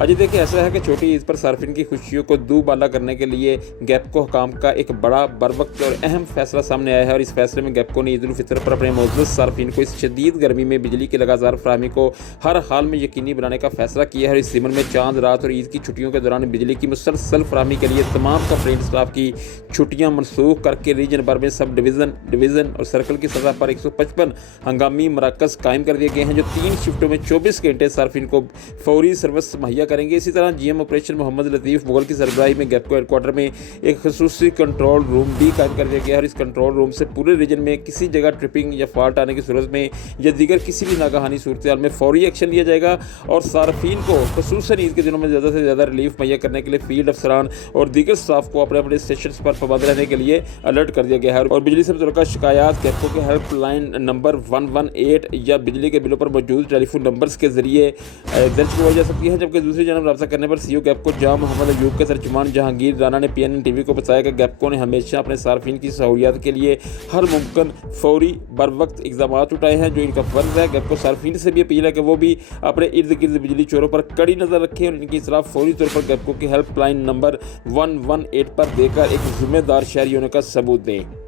अजी देखिए, ऐसा है कि छोटी ईद पर सार्फिन की खुशियों को दूबाला करने के लिए गैपको हुकाम का एक बड़ा बरवक्त और अहम फैसला सामने आया है। और इस फैसले में गैपको ने ईद उल फितर पर अपने मोअज़्ज़ज़ सार्फिन को इस शदीद गर्मी में बिजली की लगातार फराहमी को हर हाल में यकीनी बनाने का फैसला किया है। और इस ज़िम्न में चांद रात और ईद की छुट्टियों के दौरान बिजली की मुसलसल फराहमी के लिए तमाम कंप्लेंट स्टाफ की छुट्टियाँ मनसूख करके रीजन भर में सब डिवीज़न और सर्कल की सतह पर 155 हंगामी मराकज़ कायम कर दिए गए हैं, जो 3 शिफ्टों में 24 घंटे सार्फिन को फौरी सर्विस मुहैया करेंगे। इसी तरह जीएम ऑपरेशन मोहम्मद लतीफ़ मुगल की सरबराही में गैपको हेडक्वार्टर में एक खसूसी कंट्रोल रूम भी कायम कर दिया गया है। और इस कंट्रोल रूम से पूरे रीजन में किसी जगह ट्रिपिंग या फॉल्ट आने की सूरत में या दीगर किसी भी नागहानी सूरत हाल में फौरी एक्शन लिया जाएगा। और सार्फिन को खसूसन ईद के दिनों में ज़्यादा से ज़्यादा रिलीफ मुहैया करने के लिए फील्ड अफसरान और दीगर स्टाफ को अपने अपने स्टेशन पर पाबंद रहने के लिए अलर्ट कर दिया गया है। और बिजली से मुतल्लिक़ शिकायत गैपको के हेल्पलाइन नंबर 118 या बिजली के बिलों पर मौजूद टेलीफोन नंबर्स के जरिए दर्ज करवाई जा सकती है। जबकि दूसरी जानब रब्ता करने पर सीईओ गैपको जहां मोहम्मद अयूब के तर्जुमान जहांगीर राना ने पीएनएन टीवी को बताया कि गैपको ने हमेशा अपने सार्फिन की सहूलियात के लिए हर मुमकिन फौरी बर वक्त इक़दाम उठाए हैं, जो इनका फ़र्ज़ है। गैपको सार्फिन से भी अपील है कि वो भी अपने इर्द गिर्द बिजली चोरों पर कड़ी नज़र रखें और इनकी इतलाह फौरी तौर पर गैपको की हेल्पलाइन नंबर 118 पर देकर एक जिम्मेदार शहरी होने का सबूत दें।